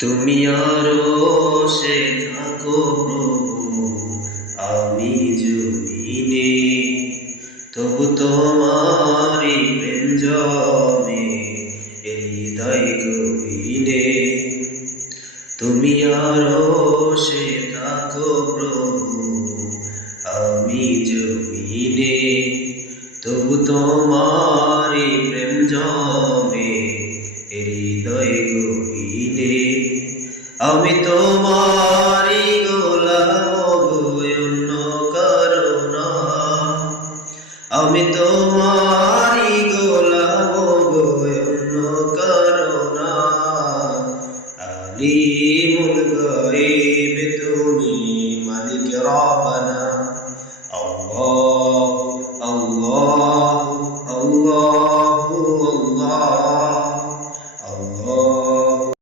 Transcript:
তুমি আরশে থাকো প্রভু, আমি জমিনে, তবু তোমারি প্রেম জমে হৃদয় গভীরে। তুমি আরশে থাকো প্রভু, আমি জমিনে, তবু তোমারি প্রেম জমে হৃদয় গভীরে। আমি তোমারি গোলাম অন্য কারো না, আমি তোমারি গোলাম অন্য কারো না। আলিমুল গায়ব তুমি, মালিক রব্বানা,